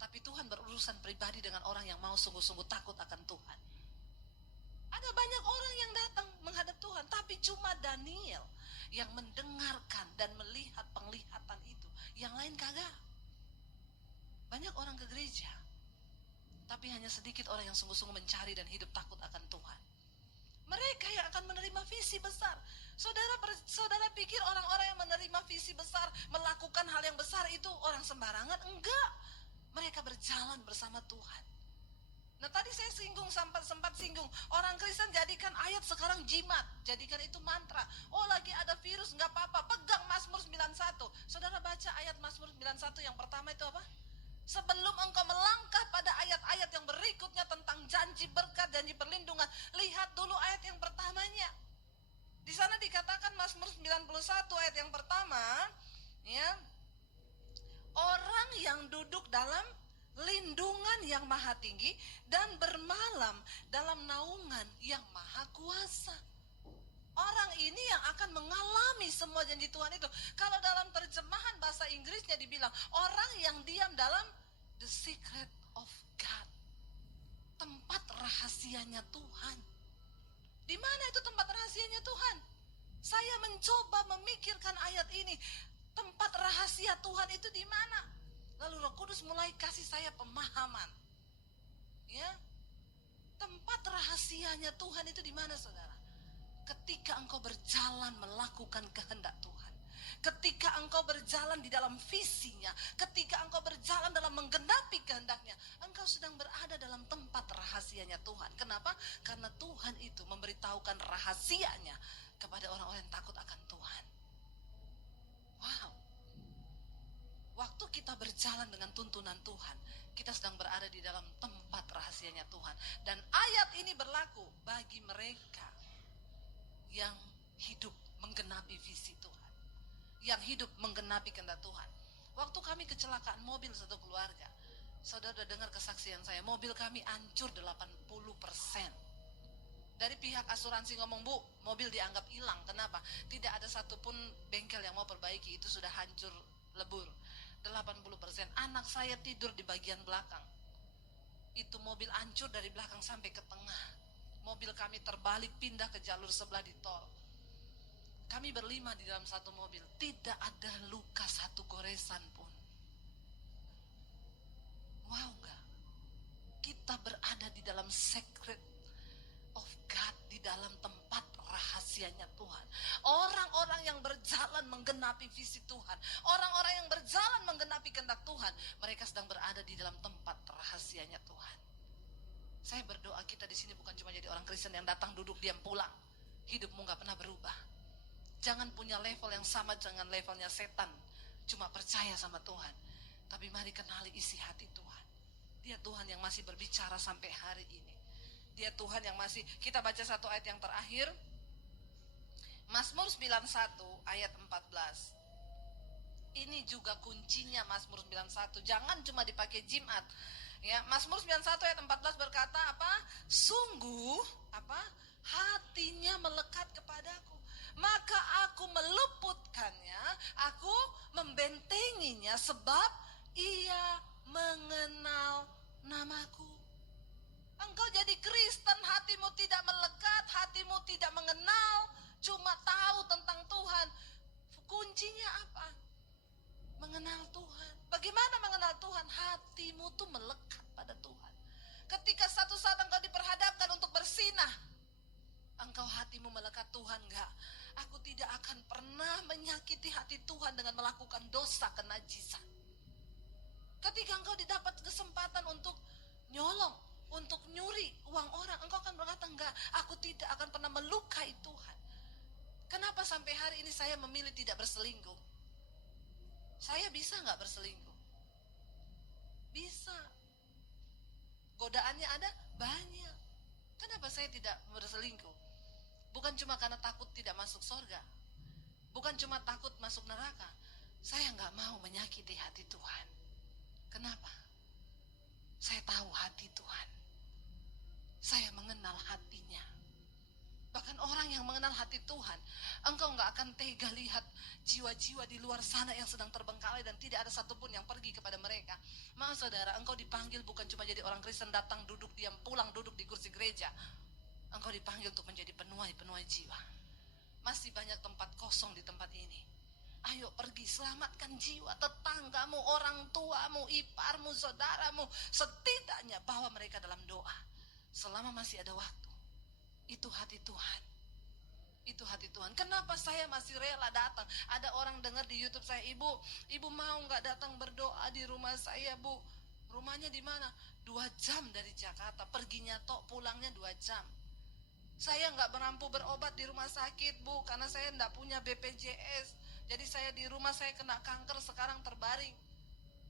tapi Tuhan berurusan pribadi dengan orang yang mau sungguh-sungguh takut akan Tuhan. Ada banyak orang yang datang menghadap Tuhan, tapi cuma Daniel yang mendengarkan dan melihat penglihatan itu. Yang lain kagak. Banyak orang ke gereja, tapi hanya sedikit orang yang sungguh-sungguh mencari dan hidup takut akan Tuhan. Mereka yang akan menerima visi besar. Saudara pikir orang-orang yang menerima visi besar, melakukan hal yang besar itu orang sembarangan? Enggak. Mereka berjalan bersama Tuhan. Nah tadi saya sempat singgung, orang Kristen jadikan ayat sekarang jimat, jadikan itu mantra. Oh lagi ada virus, nggak apa-apa, pegang Mazmur 91. Saudara baca ayat Mazmur 91 yang pertama itu apa? Sebelum engkau melangkah pada ayat-ayat yang berikutnya tentang janji berkat, janji perlindungan, lihat dulu ayat yang pertamanya. Di sana dikatakan Mazmur 91 ayat yang pertama, ya, orang yang duduk dalam lindungan yang maha tinggi dan bermalam dalam naungan yang maha kuasa. Orang ini yang akan mengalami semua janji Tuhan itu. Kalau dalam terjemahan bahasa Inggrisnya dibilang orang yang diam dalam the secret of God, tempat rahasianya Tuhan. Di mana itu tempat rahasianya Tuhan? Saya mencoba memikirkan ayat ini. Tempat rahasia Tuhan itu di mana? Lalu Roh Kudus mulai kasih saya pemahaman. Ya. Tempat rahasianya Tuhan itu di mana, saudara? Ketika engkau berjalan melakukan kehendak Tuhan. Ketika engkau berjalan di dalam visinya. Ketika engkau berjalan dalam menggenapi kehendaknya. Engkau sedang berada dalam tempat rahasianya Tuhan. Kenapa? Karena Tuhan itu memberitahukan rahasianya kepada orang-orang yang takut akan Tuhan. Wow. Waktu kita berjalan dengan tuntunan Tuhan, kita sedang berada di dalam tempat rahasianya Tuhan. Dan ayat ini berlaku bagi mereka yang hidup menggenapi visi Tuhan, yang hidup menggenapi kehendak Tuhan. Waktu kami kecelakaan mobil satu keluarga, Saudara udah dengar kesaksian saya, mobil kami hancur 80%. Dari pihak asuransi ngomong, Bu, mobil dianggap hilang. Kenapa? Tidak ada satupun bengkel yang mau perbaiki, itu sudah hancur lebur. 80%. Anak saya tidur di bagian belakang. Itu mobil hancur dari belakang sampai ke tengah. Mobil kami terbalik pindah ke jalur sebelah di tol. Kami berlima di dalam satu mobil, tidak ada luka satu goresan pun. Wow gak? Kita berada di dalam secret of God, di dalam tempat rahasianya Tuhan. Orang-orang yang berjalan menggenapi visi Tuhan, orang-orang yang berjalan menggenapi kehendak Tuhan, mereka sedang berada di dalam tempat rahasianya Tuhan. Saya berdoa kita di sini bukan cuma jadi orang Kristen yang datang duduk diam pulang. Hidupmu gak pernah berubah. Jangan punya level yang sama dengan levelnya setan, cuma percaya sama Tuhan. Tapi mari kenali isi hati Tuhan. Dia Tuhan yang masih berbicara sampai hari ini. Dia Tuhan yang masih, kita baca satu ayat yang terakhir, Mazmur 91 ayat 14. Ini juga kuncinya Mazmur 91. Jangan cuma dipakai Jumat. Ya, Mazmur 91 ayat 14 berkata apa? Sungguh apa? Hatinya melekat kepadaku, maka aku meluputkannya, aku membentenginya sebab ia mengenal namaku. Engkau jadi Kristen, hatimu tidak melekat, hatimu tidak mengenal, cuma tahu tentang Tuhan. Kuncinya apa? Mengenal Tuhan. Bagaimana mengenal Tuhan? Hatimu tuh melekat pada Tuhan. Ketika satu saat engkau diperhadapkan untuk bersinah, engkau hatimu melekat Tuhan enggak? Aku tidak akan pernah menyakiti hati Tuhan dengan melakukan dosa kenajisan. Ketika engkau didapat kesempatan untuk nyolong, untuk nyuri uang orang, engkau akan berkata enggak, aku tidak akan pernah melukai Tuhan. Kenapa sampai hari ini saya memilih tidak berselingkuh? Saya bisa gak berselingkuh? Bisa. Godaannya ada? Banyak. Kenapa saya tidak berselingkuh? Bukan cuma karena takut tidak masuk surga, bukan cuma takut masuk neraka. Saya gak mau menyakiti hati Tuhan. Kenapa? Saya tahu hati Tuhan. Saya mengenal hatinya. Bahkan orang yang mengenal hati Tuhan, engkau gak akan tega lihat jiwa-jiwa di luar sana yang sedang terbengkalai dan tidak ada satupun yang pergi kepada mereka. Maaf saudara, engkau dipanggil bukan cuma jadi orang Kristen datang duduk diam pulang duduk di kursi gereja. Engkau dipanggil untuk menjadi penuai jiwa. Masih banyak tempat kosong di tempat ini. Ayo pergi selamatkan jiwa tetanggamu, orang tuamu, iparmu, saudaramu. Setidaknya bawa mereka dalam doa selama masih ada waktu. Itu hati Tuhan. Itu hati Tuhan. Kenapa saya masih rela datang? Ada orang dengar di YouTube saya, Ibu mau nggak datang berdoa di rumah saya, Bu? Rumahnya di mana? 2 jam dari Jakarta. Perginya tok, pulangnya 2 jam. Saya nggak mampu berobat di rumah sakit, Bu, karena saya nggak punya BPJS. Jadi saya di rumah, saya kena kanker, sekarang terbaring.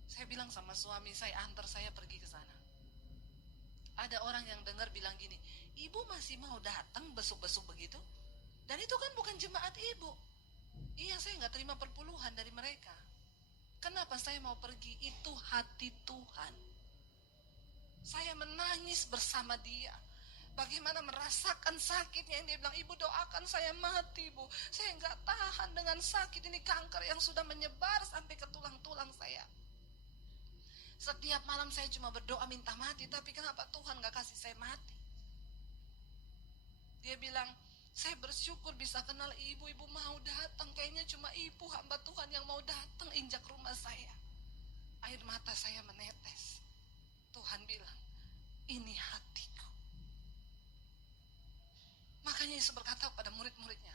Saya bilang sama suami, saya antar saya pergi ke sana. Ada orang yang dengar bilang gini, Ibu masih mau datang besuk-besuk begitu? Dan itu kan bukan jemaat Ibu. Iya, saya nggak terima perpuluhan dari mereka. Kenapa saya mau pergi? Itu hati Tuhan. Saya menangis bersama dia. Bagaimana merasakan sakitnya, yang dia bilang, Ibu doakan saya mati, Bu. Saya nggak tahan dengan sakit ini, kanker yang sudah menyebar sampai ke tulang-tulang saya. Setiap malam saya cuma berdoa minta mati, tapi kenapa Tuhan gak kasih saya mati? Dia bilang, saya bersyukur bisa kenal Ibu mau datang. Kayaknya cuma Ibu hamba Tuhan yang mau datang injak rumah saya. Air mata saya menetes. Tuhan bilang, ini hatiku. Makanya Yesus berkata kepada murid-muridnya,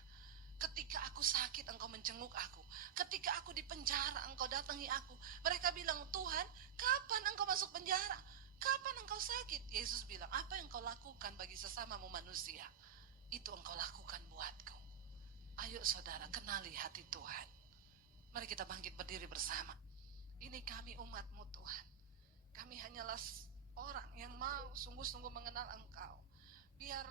ketika aku sakit engkau menjenguk aku, ketika aku di penjara engkau datangi aku. Mereka bilang, Tuhan, kapan engkau masuk penjara? Kapan engkau sakit? Yesus bilang, apa yang engkau lakukan bagi sesamamu manusia, itu engkau lakukan buatku. Ayo saudara, kenali hati Tuhan. Mari kita bangkit berdiri bersama. Ini kami umat-Mu Tuhan. Kami hanyalah orang yang mau sungguh-sungguh mengenal Engkau. Biar